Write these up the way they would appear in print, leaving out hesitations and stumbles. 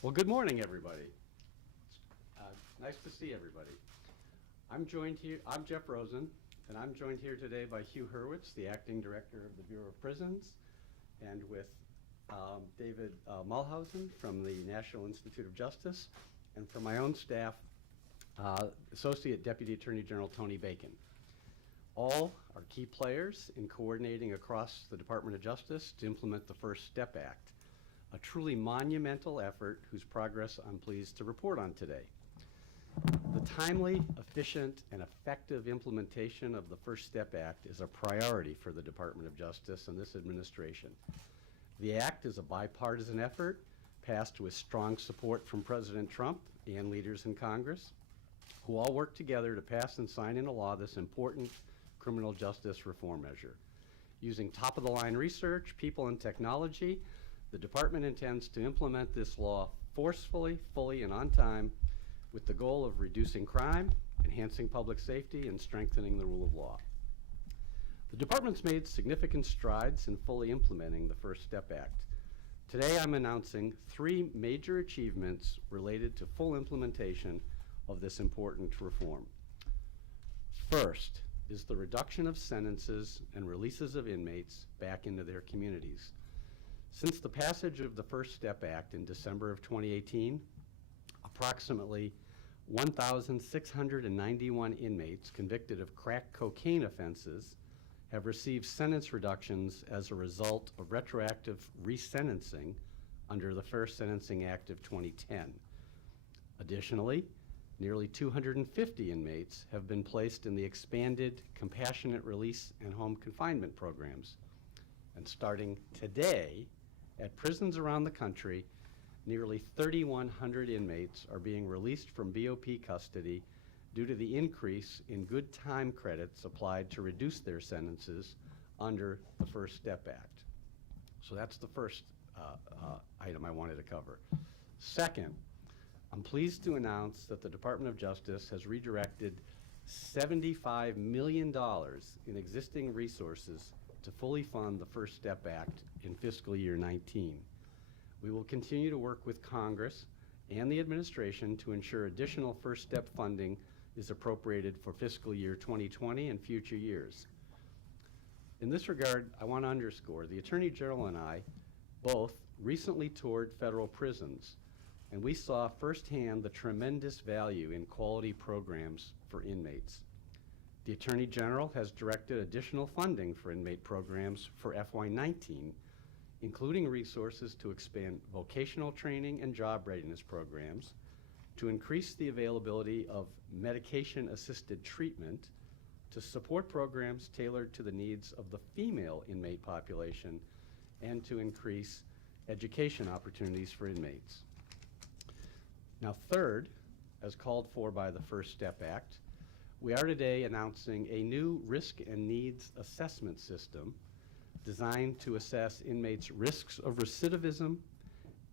Well, good morning, everybody. Nice to see everybody. I'm Jeff Rosen, and I'm joined here today by Hugh Hurwitz, the Acting Director of the Bureau of Prisons, and with David Mulhausen from the National Institute of Justice, and from my own staff, Associate Deputy Attorney General Tony Bacon. All are key players in coordinating across the Department of Justice to implement the First Step Act, a truly monumental effort whose progress I'm pleased to report on today. The timely, efficient, and effective implementation of the First Step Act is a priority for the Department of Justice and this administration. The act is a bipartisan effort passed with strong support from President Trump and leaders in Congress, who all work together to pass and sign into law this important criminal justice reform measure. Using top-of-the-line research, people, and technology, the department intends to implement this law forcefully, fully, and on time with the goal of reducing crime, enhancing public safety, and strengthening the rule of law. The department's made significant strides in fully implementing the First Step Act. Today I'm announcing 3 major achievements related to full implementation of this important reform. First is the reduction of sentences and releases of inmates back into their communities. Since the passage of the First Step Act in December of 2018, approximately 1,691 inmates convicted of crack cocaine offenses have received sentence reductions as a result of retroactive resentencing under the Fair Sentencing Act of 2010. Additionally, nearly 250 inmates have been placed in the expanded compassionate release and home confinement programs. And starting today, at prisons around the country, nearly 3,100 inmates are being released from BOP custody due to the increase in good time credits applied to reduce their sentences under the First Step Act. So that's the first item I wanted to cover. Second, I'm pleased to announce that the Department of Justice has redirected $75 million in existing resources to fully fund the First Step Act in fiscal year 19. We will continue to work with Congress and the administration to ensure additional First Step funding is appropriated for fiscal year 2020 and future years. In this regard, I want to underscore the Attorney General and I both recently toured federal prisons, and we saw firsthand the tremendous value in quality programs for inmates. The Attorney General has directed additional funding for inmate programs for FY19, including resources to expand vocational training and job readiness programs, to increase the availability of medication-assisted treatment, to support programs tailored to the needs of the female inmate population, and to increase education opportunities for inmates. Now, third, as called for by the First Step Act, we are today announcing a new risk and needs assessment system designed to assess inmates' risks of recidivism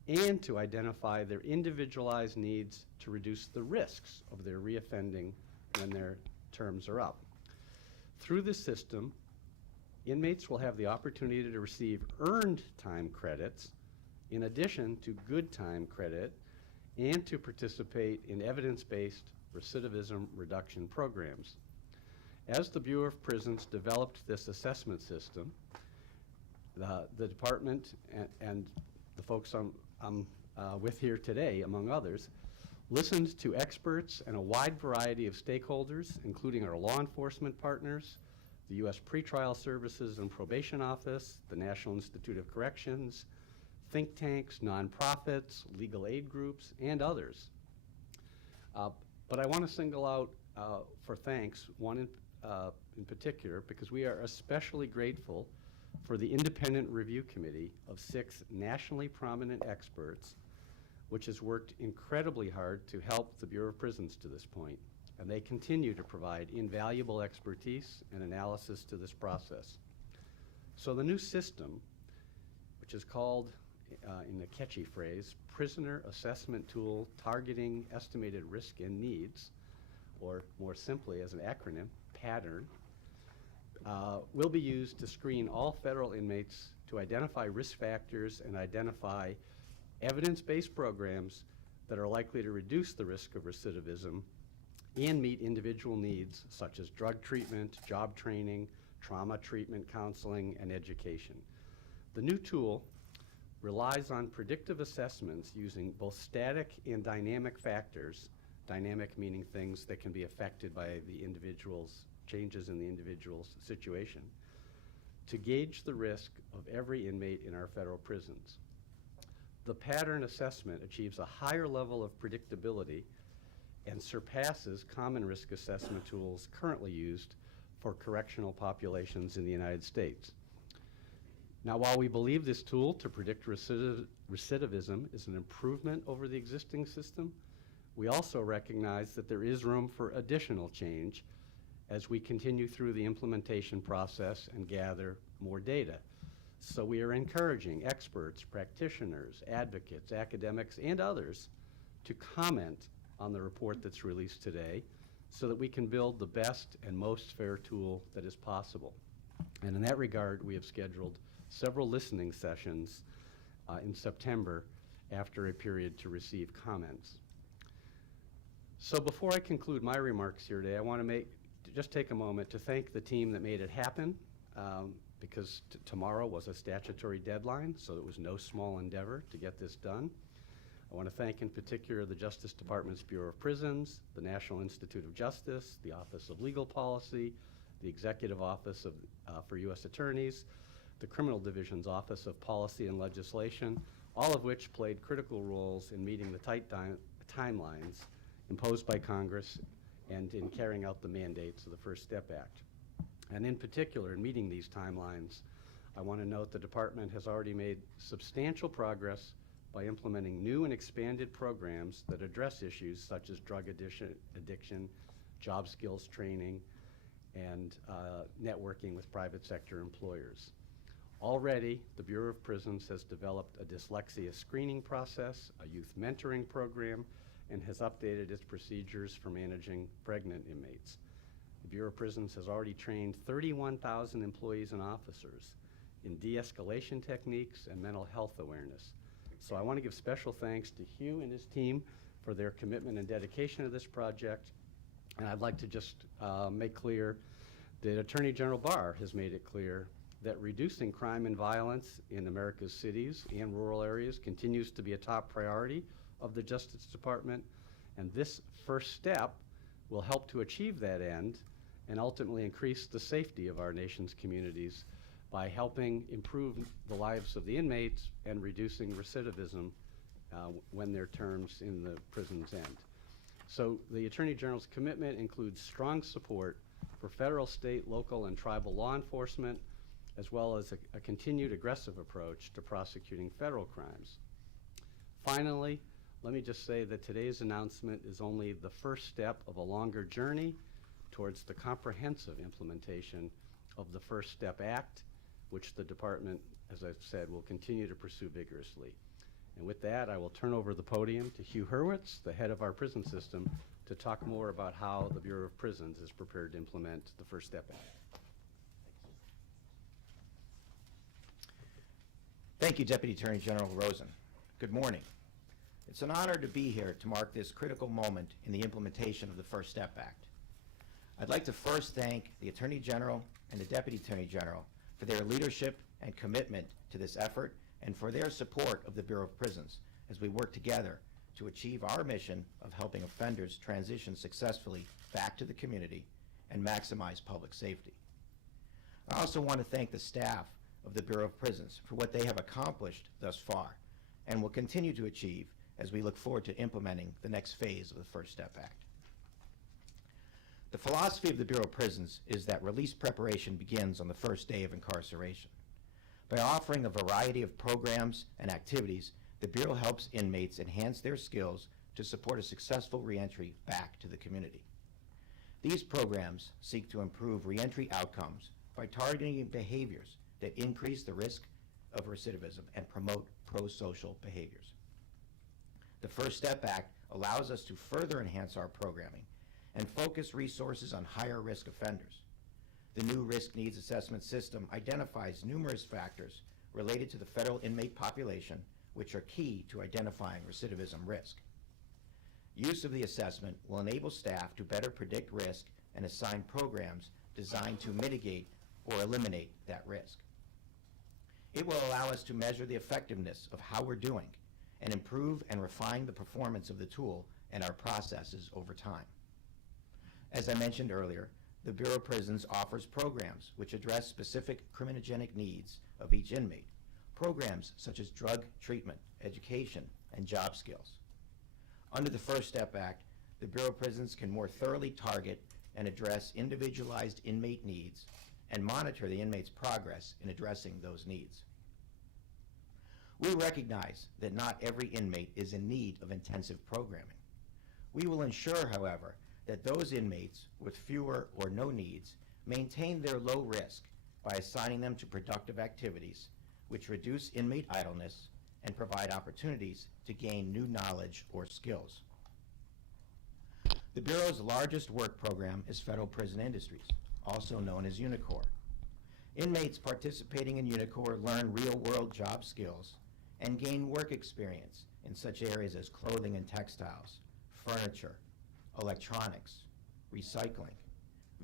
and to identify their individualized needs to reduce the risks of their reoffending when their terms are up. Through this system, inmates will have the opportunity to receive earned time credits in addition to good time credit and to participate in evidence-based recidivism reduction programs. As the Bureau of Prisons developed this assessment system, the department and the folks I'm with here today, among others, listened to experts and a wide variety of stakeholders, including our law enforcement partners, the U.S. Pretrial Services and Probation Office, the National Institute of Corrections, think tanks, nonprofits, legal aid groups, and others. But I want to single out for thanks one in particular, because we are especially grateful for the independent review committee of 6 nationally prominent experts, which has worked incredibly hard to help the Bureau of Prisons to this point. And they continue to provide invaluable expertise and analysis to this process. So the new system, which is called, in a catchy phrase, Prisoner Assessment Tool Targeting Estimated Risk and Needs, or more simply as an acronym, PATTERN, will be used to screen all federal inmates to identify risk factors and identify evidence-based programs that are likely to reduce the risk of recidivism and meet individual needs such as drug treatment, job training, trauma treatment, counseling, and education. The new tool relies on predictive assessments using both static and dynamic factors, dynamic meaning things that can be affected by the individual's changes in the individual's situation, to gauge the risk of every inmate in our federal prisons. The pattern assessment achieves a higher level of predictability and surpasses common risk assessment tools currently used for correctional populations in the United States. Now, while we believe this tool to predict recidivism is an improvement over the existing system, we also recognize that there is room for additional change as we continue through the implementation process and gather more data. So we are encouraging experts, practitioners, advocates, academics, and others to comment on the report that's released today so that we can build the best and most fair tool that is possible. And in that regard, we have scheduled several listening sessions in September after a period to receive comments. So before I conclude my remarks here today, I want to just take a moment to thank the team that made it happen, because tomorrow was a statutory deadline, so it was no small endeavor to get this done. I want to thank in particular the Justice Department's Bureau of Prisons, the National Institute of Justice, the Office of Legal Policy, the Executive Office for U.S. Attorneys, the Criminal Division's Office of Policy and Legislation, all of which played critical roles in meeting the tight timelines imposed by Congress and in carrying out the mandates of the First Step Act. And in particular, in meeting these timelines, I want to note the department has already made substantial progress by implementing new and expanded programs that address issues such as drug addiction, job skills training, and networking with private sector employers. Already, the Bureau of Prisons has developed a dyslexia screening process, a youth mentoring program, and has updated its procedures for managing pregnant inmates. The Bureau of Prisons has already trained 31,000 employees and officers in de-escalation techniques and mental health awareness. So I want to give special thanks to Hugh and his team for their commitment and dedication to this project. And I'd like to just make clear that Attorney General Barr has made it clear that reducing crime and violence in America's cities and rural areas continues to be a top priority of the Justice Department, and this first step will help to achieve that end and ultimately increase the safety of our nation's communities by helping improve the lives of the inmates and reducing recidivism when their terms in the prisons end. So the Attorney General's commitment includes strong support for federal, state, local, and tribal law enforcement, as well as a continued aggressive approach to prosecuting federal crimes. Finally, let me just say that today's announcement is only the first step of a longer journey towards the comprehensive implementation of the First Step Act, which the department, as I've said, will continue to pursue vigorously. And with that, I will turn over the podium to Hugh Hurwitz, the head of our prison system, to talk more about how the Bureau of Prisons is prepared to implement the First Step Act. Thank you, Deputy Attorney General Rosen. Good morning. It's an honor to be here to mark this critical moment in the implementation of the First Step Act. I'd like to first thank the Attorney General and the Deputy Attorney General for their leadership and commitment to this effort and for their support of the Bureau of Prisons as we work together to achieve our mission of helping offenders transition successfully back to the community and maximize public safety. I also want to thank the staff of the Bureau of Prisons for what they have accomplished thus far and will continue to achieve as we look forward to implementing the next phase of the First Step Act. The philosophy of the Bureau of Prisons is that release preparation begins on the first day of incarceration. By offering a variety of programs and activities, the Bureau helps inmates enhance their skills to support a successful reentry back to the community. These programs seek to improve reentry outcomes by targeting behaviors that increase the risk of recidivism and promote pro-social behaviors. The First Step Act allows us to further enhance our programming and focus resources on higher risk offenders. The new risk needs assessment system identifies numerous factors related to the federal inmate population which are key to identifying recidivism risk. Use of the assessment will enable staff to better predict risk and assign programs designed to mitigate or eliminate that risk. It will allow us to measure the effectiveness of how we're doing and improve and refine the performance of the tool and our processes over time. As I mentioned earlier, the Bureau of Prisons offers programs which address specific criminogenic needs of each inmate, programs such as drug treatment, education, and job skills. Under the First Step Act, the Bureau of Prisons can more thoroughly target and address individualized inmate needs and monitor the inmate's progress in addressing those needs. We recognize that not every inmate is in need of intensive programming. We will ensure, however, that those inmates with fewer or no needs maintain their low risk by assigning them to productive activities which reduce inmate idleness and provide opportunities to gain new knowledge or skills. The Bureau's largest work program is Federal Prison Industries, also known as UNICOR. Inmates participating in UNICOR learn real-world job skills and gain work experience in such areas as clothing and textiles, furniture, electronics, recycling,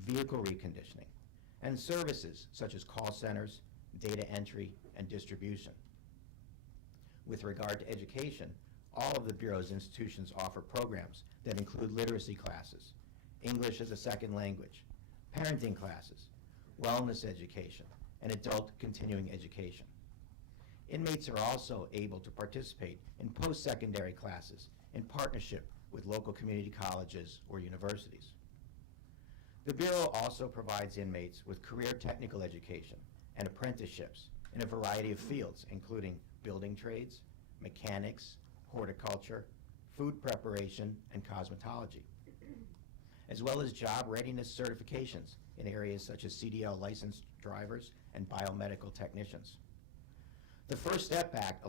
vehicle reconditioning, and services such as call centers, data entry, and distribution. With regard to education, all of the Bureau's institutions offer programs that include literacy classes, English as a second language, parenting classes, wellness education, and adult continuing education. Inmates are also able to participate in post-secondary classes in partnership with local community colleges or universities. The Bureau also provides inmates with career technical education and apprenticeships in a variety of fields, including building trades, mechanics, horticulture, food preparation, and cosmetology, as well as job readiness certifications in areas such as CDL licensed drivers and biomedical technicians. The First Step Act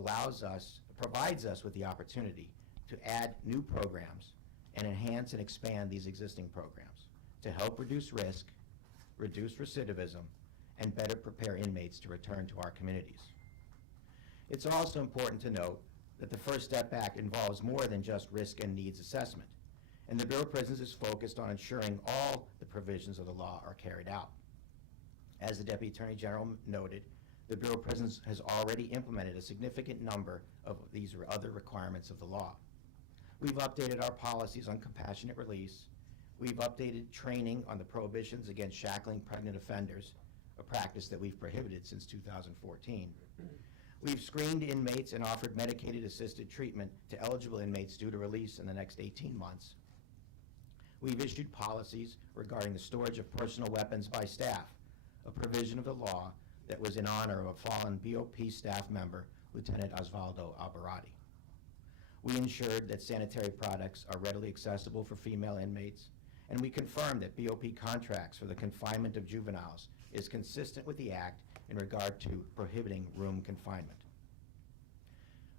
provides us with the opportunity to add new programs and enhance and expand these existing programs to help reduce risk, reduce recidivism, and better prepare inmates to return to our communities. It's also important to note that the First Step Act involves more than just risk and needs assessment, and the Bureau of Prisons is focused on ensuring all the provisions of the law are carried out. As the Deputy Attorney General noted, the Bureau of Prisons has already implemented a significant number of these other requirements of the law. We've updated our policies on compassionate release. We've updated training on the prohibitions against shackling pregnant offenders, a practice that we've prohibited since 2014. We've screened inmates and offered medicated assisted treatment to eligible inmates due to release in the next 18 months. We've issued policies regarding the storage of personal weapons by staff, a provision of the law that was in honor of a fallen BOP staff member, Lieutenant Osvaldo Alvarado. We ensured that sanitary products are readily accessible for female inmates, and we confirmed that BOP contracts for the confinement of juveniles is consistent with the Act in regard to prohibiting room confinement.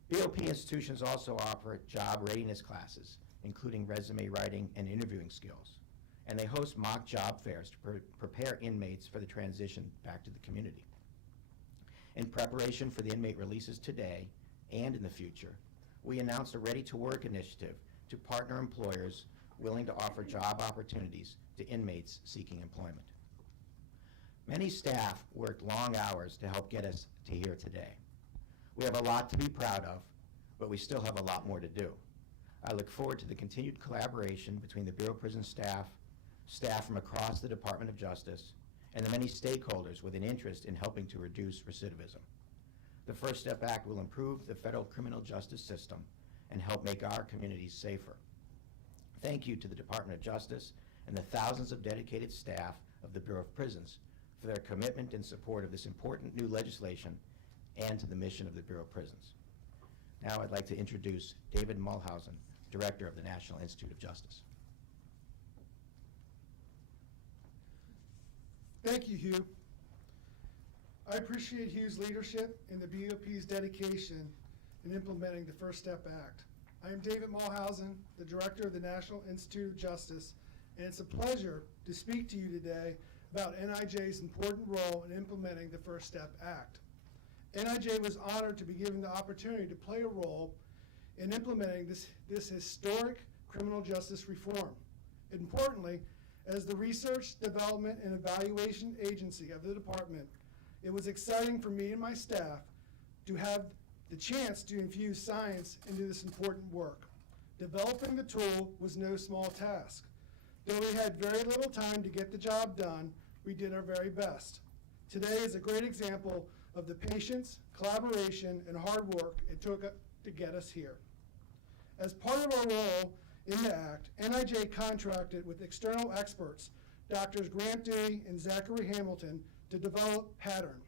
BOP institutions also offer job readiness classes, including resume writing and interviewing skills, and they host mock job fairs to prepare inmates for the transition back to the community. In preparation for the inmate releases today and in the future, we announced a Ready to Work initiative to partner employers willing to offer job opportunities to inmates seeking employment. Many staff worked long hours to help get us to here today. We have a lot to be proud of, but we still have a lot more to do. I look forward to the continued collaboration between the Bureau of Prisons staff from across the Department of Justice, and the many stakeholders with an interest in helping to reduce recidivism. The First Step Act will improve the federal criminal justice system and help make our communities safer. Thank you to the Department of Justice and the thousands of dedicated staff of the Bureau of Prisons for their commitment and support of this important new legislation and to the mission of the Bureau of Prisons. Now I'd like to introduce David Mulhausen, Director of the National Institute of Justice. Thank you, Hugh. I appreciate Hugh's leadership and the BOP's dedication in implementing the First Step Act. I am David Mulhausen, the Director of the National Institute of Justice, and it's a pleasure to speak to you today about NIJ's important role in implementing the First Step Act. NIJ was honored to be given the opportunity to play a role in implementing this historic criminal justice reform. Importantly, as the research, development, and evaluation agency of the department, it was exciting for me and my staff to have the chance to infuse science into this important work. Developing the tool was no small task. Though we had very little time to get the job done, we did our very best. Today is a great example of the patience, collaboration, and hard work it took to get us here. As part of our role in the Act, NIJ contracted with external experts, Drs. Grant Dewey and Zachary Hamilton, to develop Pattern.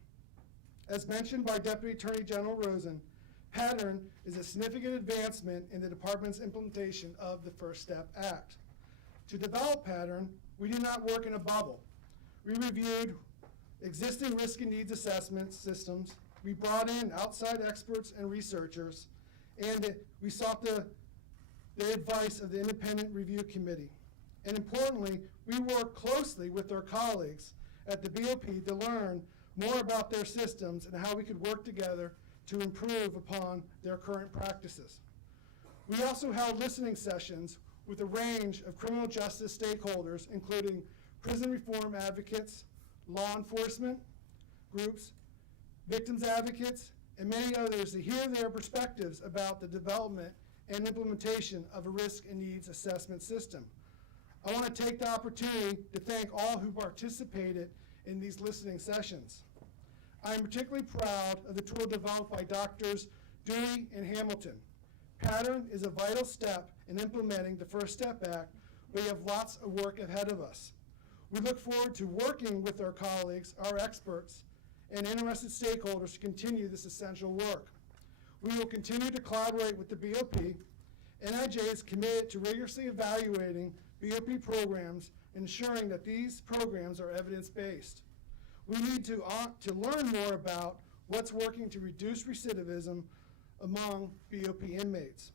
As mentioned by Deputy Attorney General Rosen, Pattern is a significant advancement in the department's implementation of the First Step Act. To develop Pattern, we did not work in a bubble. We reviewed existing risk and needs assessment systems, we brought in outside experts and researchers, and we sought the advice of the Independent Review Committee. And importantly, we worked closely with our colleagues at the BOP to learn more about their systems and how we could work together to improve upon their current practices. We also held listening sessions with a range of criminal justice stakeholders, including prison reform advocates, law enforcement groups, victims advocates, and many others to hear their perspectives about the development and implementation of a risk and needs assessment system. I want to take the opportunity to thank all who participated in these listening sessions. I am particularly proud of the tool developed by Drs. Dewey and Hamilton. Pattern is a vital step in implementing the First Step Act, but we have lots of work ahead of us. We look forward to working with our colleagues, our experts, and interested stakeholders to continue this essential work. We will continue to collaborate with the BOP. NIJ is committed to rigorously evaluating BOP programs, ensuring that these programs are evidence-based. We need to learn more about what's working to reduce recidivism among BOP inmates.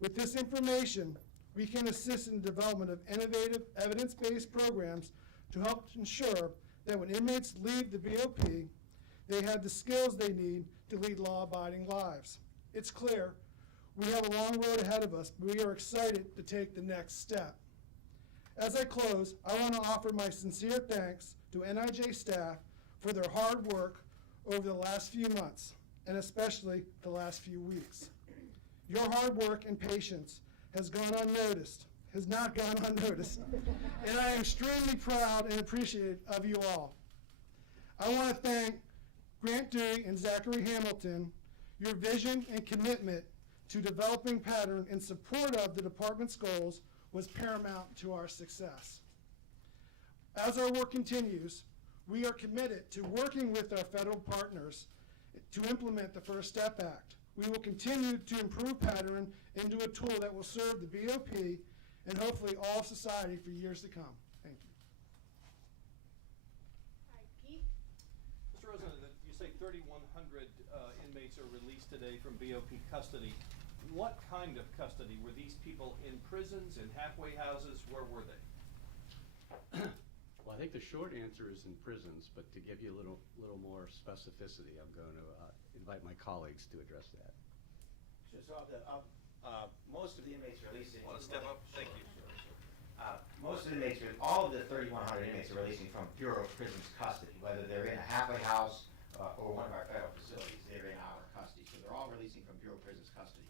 With this information, we can assist in the development of innovative, evidence-based programs to help ensure that when inmates leave the BOP, they have the skills they need to lead law-abiding lives. It's clear we have a long road ahead of us, but we are excited to take the next step. As I close, I want to offer my sincere thanks to NIJ staff for their hard work over the last few months, and especially the last few weeks. Your hard work and patience has not gone unnoticed, and I am extremely proud and appreciative of you all. I want to thank Grant Dewey and Zachary Hamilton. Your vision and commitment to developing Pattern in support of the department's goals was paramount to our success. As our work continues, we are committed to working with our federal partners to implement the First Step Act. We will continue to improve Pattern into a tool that will serve the BOP and hopefully all of society for years to come. Thank you. Hi, Pete. Mr. Rosen, you say 3,100 inmates are released today from BOP custody. What kind of custody? Were these people in prisons, in halfway houses? Where were they? Well, I think the short answer is in prisons, but to give you a little more specificity, I'm going to invite my colleagues to address that. Most of the inmates releasing. Want to step up? Thank you. Most of the inmates, all of the 3,100 inmates are releasing from Bureau of Prisons custody, whether they're in a halfway house or one of our federal facilities, they're in our custody. So they're all releasing from Bureau of Prisons custody.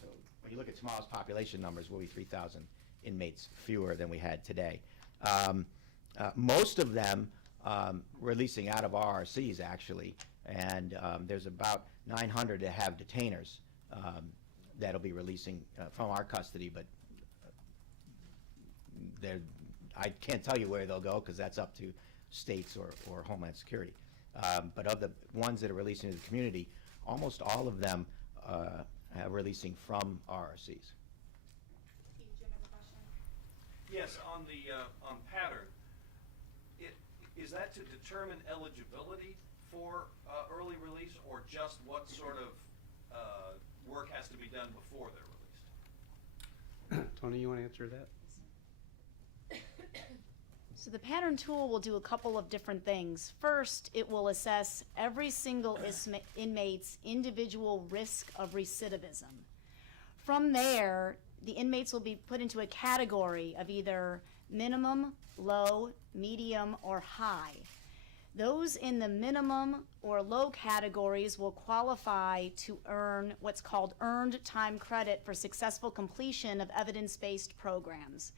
So when you look at tomorrow's population numbers, we'll be 3,000 inmates fewer than we had today. Most of them releasing out of RRCs, actually, And there's about 900 that have detainers that'll be releasing from our custody, but I can't tell you where they'll go because that's up to states or Homeland Security. But of the ones that are releasing to the community, almost all of them are releasing from RRCs. Steve, do you have a question? Yes, on the, on pattern, is that to determine eligibility for early release, or just what sort of work has to be done before they're released? Tony, you want to answer that? So the pattern tool will do a couple of different things. First, it will assess every single inmate's individual risk of recidivism. From there, the inmates will be put into a category of either minimum, low, medium, or high. Those in the minimum or low categories will qualify to earn what's called earned time credit for successful completion of evidence-based programs.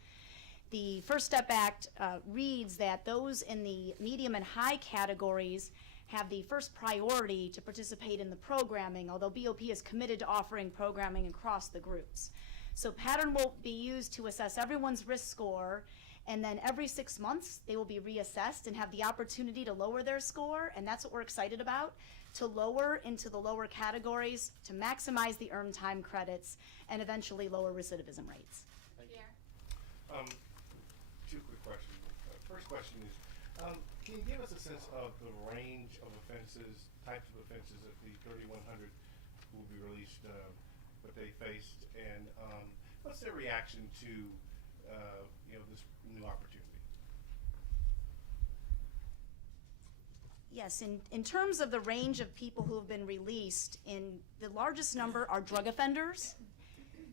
The First Step Act reads that those in the medium and high categories have the first priority to participate in the programming, although BOP is committed to offering programming across the groups. So pattern will be used to assess everyone's risk score, and then every 6 months they will be reassessed and have the opportunity to lower their score, and that's what we're excited about, to lower into the lower categories, to maximize the earned time credits, and eventually lower recidivism rates. Pierre? Two quick questions. First question is, can you give us a sense of the range of offenses, types of offenses that the 3,100 will be released, what they faced, and what's their reaction to this new opportunity? Yes, in terms of the range of people who have been released, the largest number are drug offenders.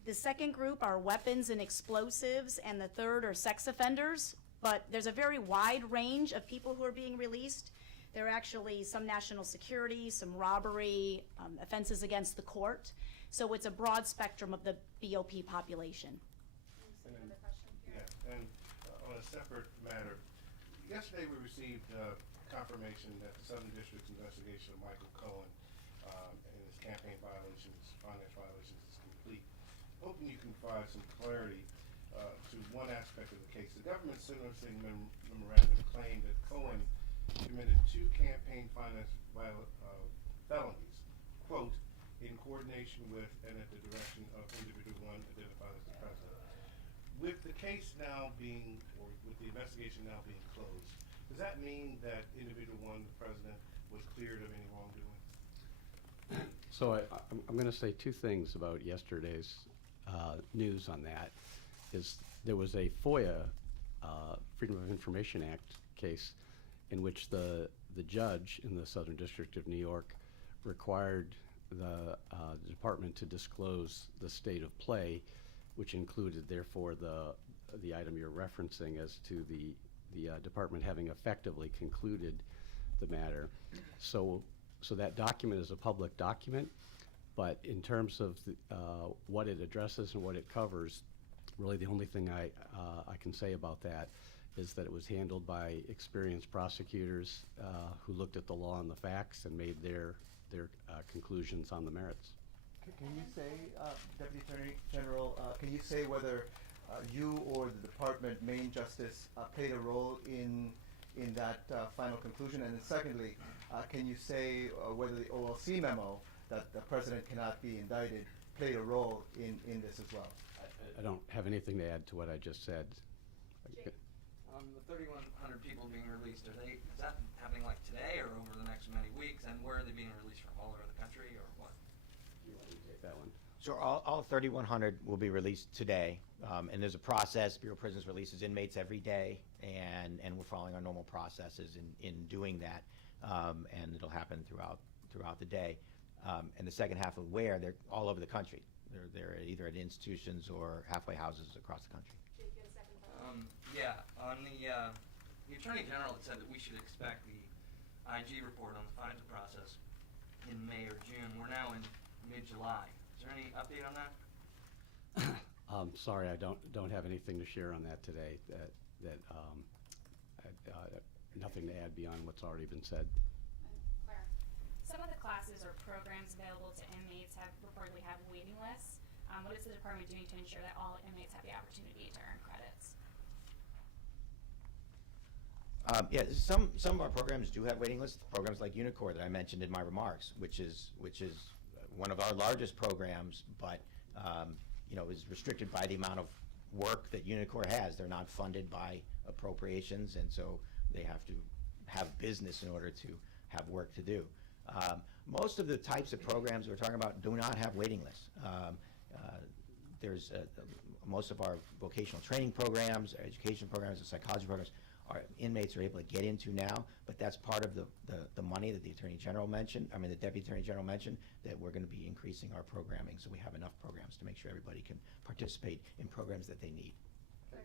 The second group are weapons and explosives, and the third are sex offenders. But there's a very wide range of people who are being released. There are actually some national security, some robbery, offenses against the court. So it's a broad spectrum of the BOP population. Another question? Yeah, and on a separate matter, yesterday we received confirmation that the Southern District's investigation of Michael Cohen and his campaign violations, finance violations, is complete. Hoping you can provide some clarity to one aspect of the case. The government sentencing memorandum claimed that Cohen committed 2 campaign finance felonies, quote, in coordination with and at the direction of individual one identified as the president. With the case now being, or with the investigation now being closed, does that mean that individual one, the president, was cleared of any wrongdoing? So I'm going to say 2 things about yesterday's news on that. Is there was a FOIA, Freedom of Information Act case, in which the judge in the Southern District of New York required the department to disclose the state of play, which included, therefore, the item you're referencing as to the department having effectively concluded the matter. So that document is a public document, but in terms of what it addresses and what it covers, really the only thing I can say about that is that it was handled by experienced prosecutors who looked at the law and the facts and made their conclusions on the merits. Can you say, Deputy Attorney General, can you say whether you or the department, main justice, played a role in that final conclusion? And then secondly, can you say whether the OLC memo that the president cannot be indicted played a role in this as well? I don't have anything to add to what I just said. The 3,100 people being released, is that happening like today or over the next many weeks? And where are they being released from? All over the country or what? You want to take that one? So all 3,100 will be released today, and there's a process. Bureau of Prisons releases inmates every day, and we're following our normal processes in doing that, and it'll happen throughout the day. And the second half of where, they're all over the country. They're either at institutions or halfway houses across the country. Yeah, on the Attorney General had said that we should expect the IG report on the FISA process in May or June. We're now in mid-July. Is there any update on that? Sorry, I don't have anything to share on that today. Nothing to add beyond what's already been said. Claire? Some of the classes or programs available to inmates reportedly have waiting lists. What is the department doing to ensure that all inmates have the opportunity to earn credits? Yeah, some of our programs do have waiting lists. Programs like Headquartered that I mentioned in my remarks, which is one of our largest programs, but is restricted by the amount of work that Headquartered has. They're not funded by appropriations, and so they have to have business in order to have work to do. Most of the types of programs we're talking about do not have waiting lists. There's most of our vocational training programs, our education programs, and psychology programs, our inmates are able to get into now, but that's part of the money that the Attorney General mentioned, the Deputy Attorney General mentioned, that we're going to be increasing our programming so we have enough programs to make sure everybody can participate in programs that they need. Can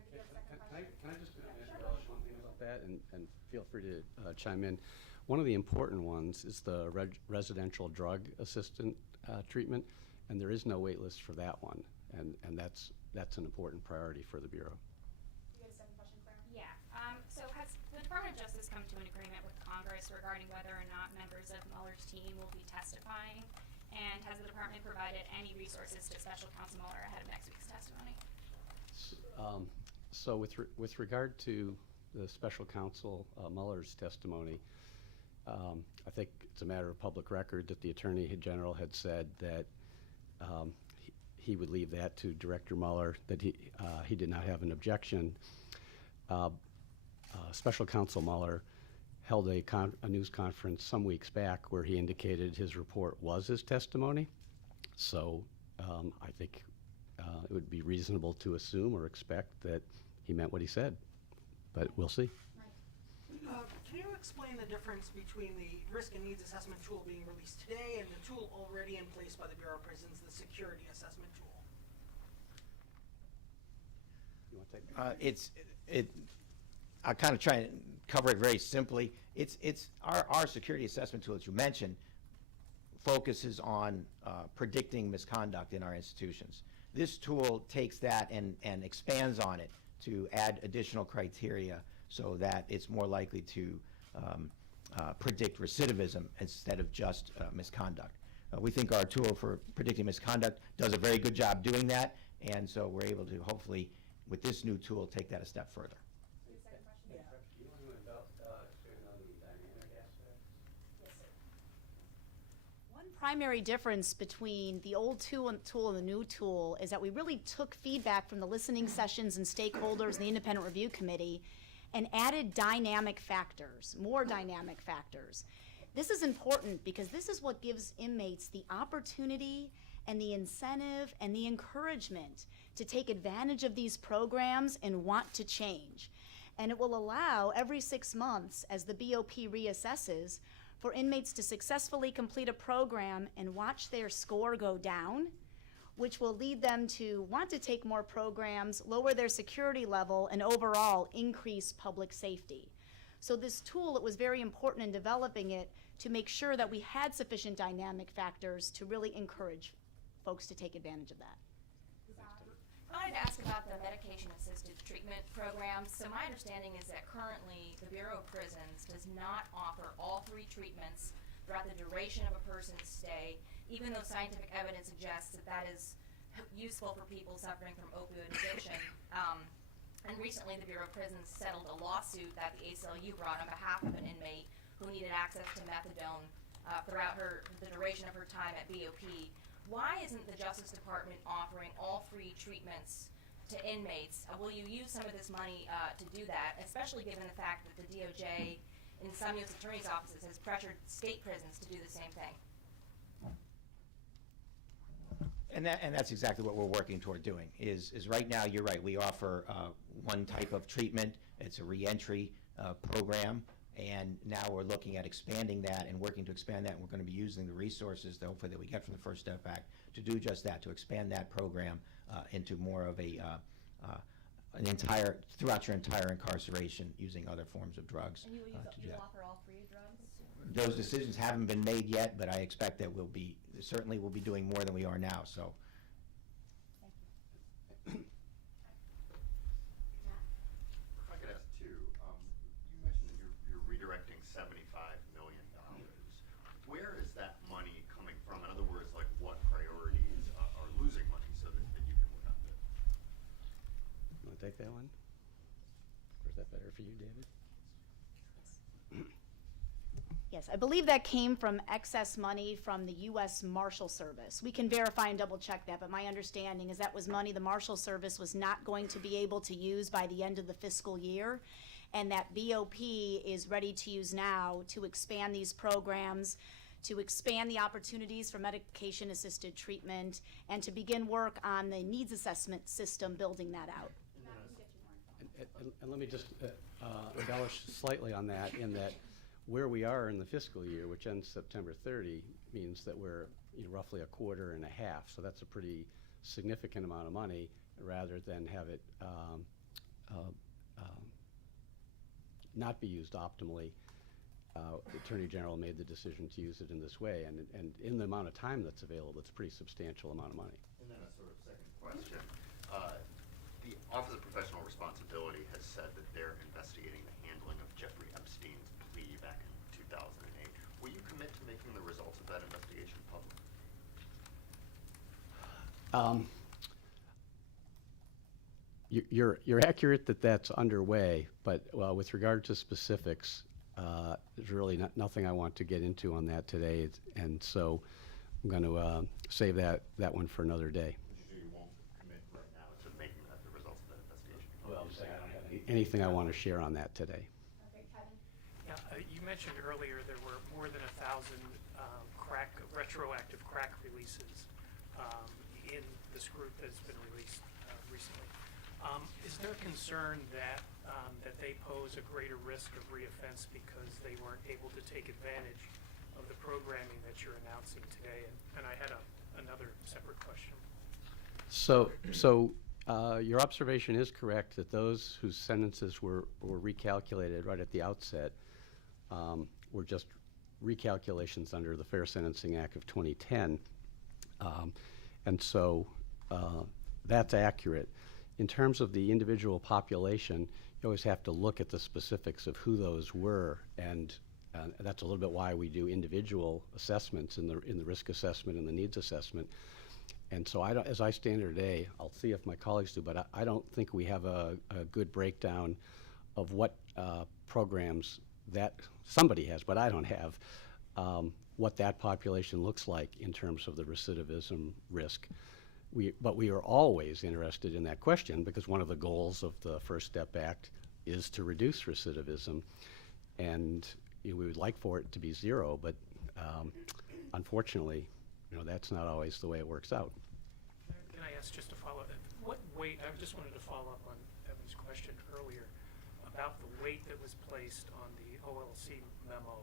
I just embellish one thing about that, and feel free to chime in. One of the important ones is the residential drug assistant treatment, and there is no wait list for that one, and that's an important priority for the Bureau. You had a second question, Claire? Yeah. So has the Department of Justice come to an agreement with Congress regarding whether or not members of Mueller's team will be testifying? And has the department provided any resources to Special Counsel Mueller ahead of next week's testimony? So with regard to the Special Counsel Mueller's testimony, I think it's a matter of public record that the Attorney General had said that he would leave that to Director Mueller, that he did not have an objection. Special Counsel Mueller held a news conference some weeks back where he indicated his report was his testimony. So I think it would be reasonable to assume or expect that he meant what he said, but we'll see. Can you explain the difference between the risk and needs assessment tool being released today and the tool already in place by the Bureau of Prisons, the security assessment tool? You want to take it? I'll kind of try and cover it very simply. It's our security assessment tool, as you mentioned, focuses on predicting misconduct in our institutions. This tool takes that and expands on it to add additional criteria so that it's more likely to predict recidivism instead of just misconduct. We think our tool for predicting misconduct does a very good job doing that, and so we're able to hopefully, with this new tool, take that a step further. One primary difference between the old tool and the new tool is that we really took feedback from the listening sessions and stakeholders and the Independent Review Committee and added dynamic factors, more dynamic factors. This is important because this is what gives inmates the opportunity and the incentive and the encouragement to take advantage of these programs and want to change. And it will allow every 6 months, as the BOP reassesses, for inmates to successfully complete a program and watch their score go down, which will lead them to want to take more programs, lower their security level, and overall increase public safety. So this tool, it was very important in developing it to make sure that we had sufficient dynamic factors to really encourage folks to take advantage of that. I wanted to ask about the medication-assisted treatment program. So my understanding is that currently the Bureau of Prisons does not offer all 3 treatments throughout the duration of a person's stay, even though scientific evidence suggests that that is useful for people suffering from opioid addiction. And recently the Bureau of Prisons settled a lawsuit that the ACLU brought on behalf of an inmate who needed access to methadone throughout the duration of her time at BOP. Why isn't the Justice Department offering all 3 treatments to inmates? Will you use some of this money to do that, especially given the fact that the DOJ in some U.S. attorneys' offices has pressured state prisons to do the same thing? And that's exactly what we're working toward doing, is right now, you're right, we offer one type of treatment. It's a reentry program, and now we're looking at expanding that and working to expand that, and we're going to be using the resources that hopefully that we get from the First Step Act to do just that, to expand that program into more of throughout your entire incarceration using other forms of drugs. And you will offer all 3 drugs? Those decisions haven't been made yet, but I expect that certainly we'll be doing more than we are now, so. Thank you. If I could ask too, you mentioned that you're redirecting $75 million. Where is that one? Or is that better for you, David? Yes, I believe that came from excess money from the U.S. Marshal Service. We can verify and double check that, but my understanding is that was money the Marshal Service was not going to be able to use by the end of the fiscal year, and that BOP is ready to use now to expand these programs, to expand the opportunities for medication-assisted treatment, and to begin work on the needs assessment system, building that out. And let me just embellish slightly on that, in that where we are in the fiscal year, which ends September 30, means that we're roughly a quarter and a half. So that's a pretty significant amount of money, rather than have it not be used optimally. The Attorney General made the decision to use it in this way, and in the amount of time that's available, it's a pretty substantial amount of money. And then a sort of second question. The Office of Professional Responsibility has said that they're investigating the handling of Jeffrey Epstein's plea back in 2008. Will you commit to making the results of that investigation public? You're accurate that that's underway, but with regard to specifics, there's really nothing I want to get into on that today, and so I'm going to save that one for another day. You won't commit right now to making the results of that investigation? Well, I'm saying I don't have anything I want to share on that today. Yeah, you mentioned earlier there were more than 1,000 retroactive crack releases in this group that's been released recently. Is there concern that they pose a greater risk of reoffense because they weren't able to take advantage of the programming that you're announcing today? And I had another separate question. So your observation is correct that those whose sentences were recalculated right at the outset were just recalculations under the Fair Sentencing Act of 2010. And so that's accurate. In terms of the individual population, you always have to look at the specifics of who those were, and that's a little bit why we do individual assessments in the risk assessment and the needs assessment. And so as I stand here today, I'll see if my colleagues do, but I don't think we have a good breakdown of what programs that somebody has, but I don't have, what that population looks like in terms of the recidivism risk. But we are always interested in that question, because one of the goals of the First Step Act is to reduce recidivism. And we would like for it to be zero, but unfortunately, that's not always the way it works out. Can I ask just to follow that? What weight, I just wanted to follow up on Evan's question earlier about the weight that was placed on the OLC memo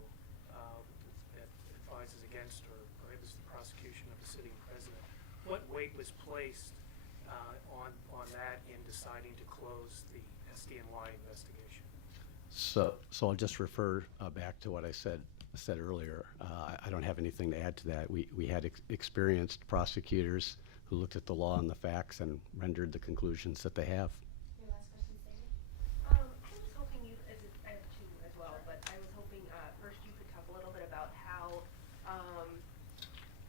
that advises against or prohibits the prosecution of the sitting president. What weight was placed on that in deciding to close the SDNY investigation? So I'll just refer back to what I said earlier. I don't have anything to add to that. We had experienced prosecutors who looked at the law and the facts and rendered the conclusions that they have. Your last question, Sandy? I was hoping I have two as well, but I was hoping first you could talk a little bit about how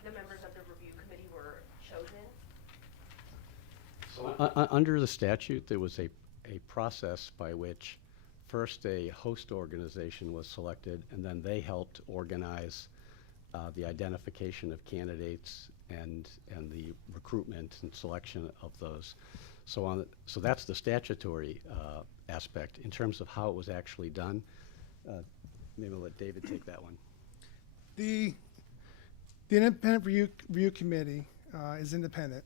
the members of the review committee were chosen. So under the statute, there was a process by which first a host organization was selected, and then they helped organize the identification of candidates and the recruitment and selection of those. So that's the statutory aspect. In terms of how it was actually done, maybe I'll let David take that one. The Independent Review Committee is independent,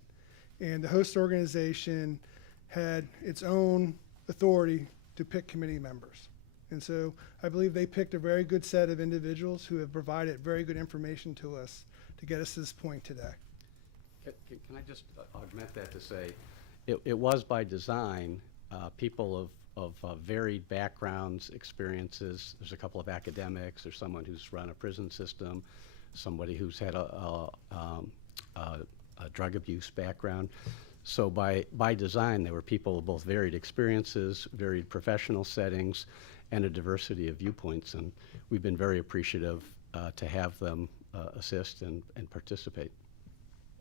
and the host organization had its own authority to pick committee members. And so I believe they picked a very good set of individuals who have provided very good information to us to get us to this point today. Can I just augment that to say, it was by design, people of varied backgrounds, experiences. There's a couple of academics, there's someone who's run a prison system, somebody who's had a drug abuse background. So by design, there were people of both varied experiences, varied professional settings, and a diversity of viewpoints. And we've been very appreciative to have them assist and participate.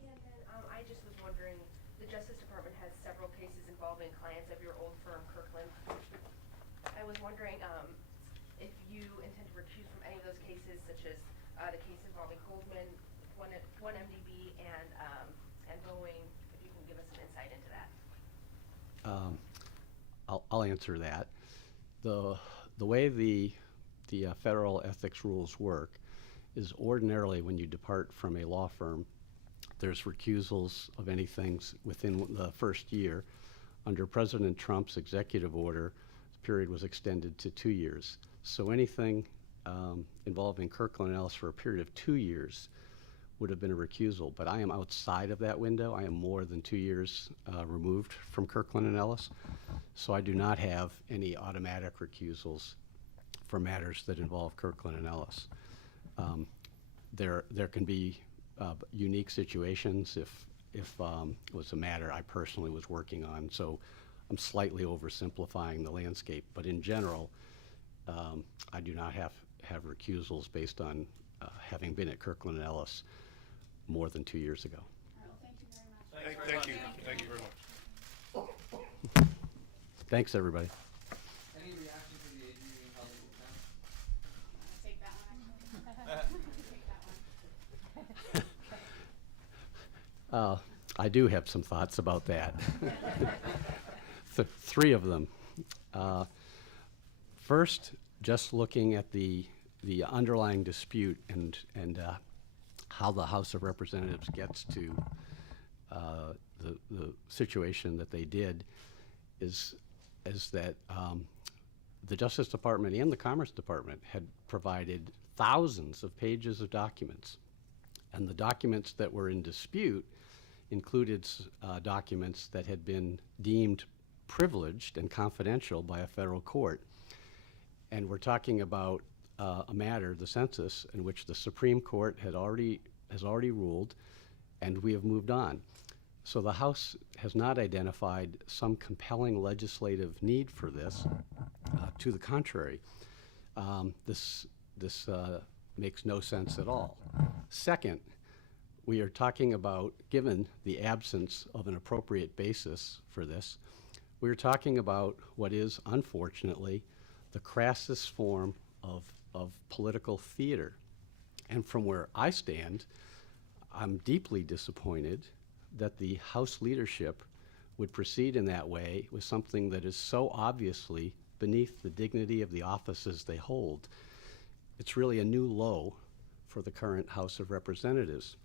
And then I just was wondering, the Justice Department has several cases involving clients of your old firm I was wondering if you intend to recuse from any of those cases, such as the case involving Goldman, one MDB, and Boeing. If you can give us some insight into that. I'll answer that. The way the federal ethics rules work is ordinarily when you depart from a law firm, there's recusals of anything within the first year. Under President Trump's executive order, the period was extended to 2 years. So anything involving Kirkland & Ellis for a period of 2 years would have been a recusal. But I am outside of that window. I am more than 2 years removed from Kirkland & Ellis. So I do not have any automatic recusals for matters that involve Kirkland & Ellis. There can be unique situations if it was a matter I personally was working on. So I'm slightly oversimplifying the landscape, but in general, I do not have recusals based on having been at Kirkland & Ellis more than 2 years ago. Thank you. Thank you very much. Thanks, everybody. Any reaction to the AG being held in contempt? Take that one. Take that one. I do have some thoughts about that. Three of them. First, just looking at the underlying dispute and how the House of Representatives gets to the situation that they did is that the Justice Department and the Commerce Department had provided thousands of pages of documents. And the documents that were in dispute included documents that had been deemed privileged and confidential by a federal court. And we're talking about a matter, the census, in which the Supreme Court has already ruled, and we have moved on. So the House has not identified some compelling legislative need for this. To the contrary, this makes no sense at all. Second, we are talking about, given the absence of an appropriate basis for this, we're talking about what is, unfortunately, the crassest form of political theater. And from where I stand, I'm deeply disappointed that the House leadership would proceed in that way with something that is so obviously beneath the dignity of the offices they hold. It's really a new low for the current House of Representatives.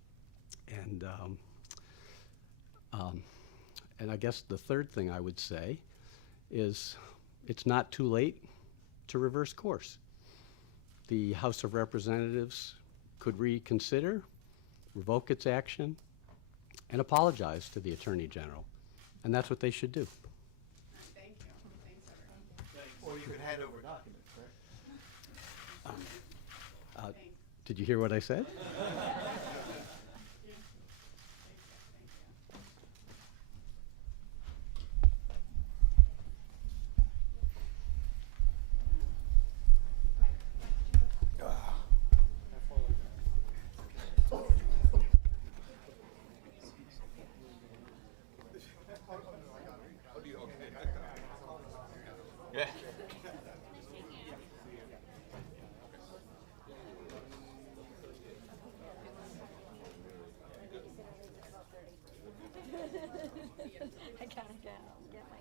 And I guess the third thing I would say is it's not too late to reverse course. The House of Representatives could reconsider, revoke its action, and apologize to the Attorney General. And that's what they should do. Thank you. Thanks, everyone. Or you could hand over documents, right? Did you hear what I said? I gotta go. Get my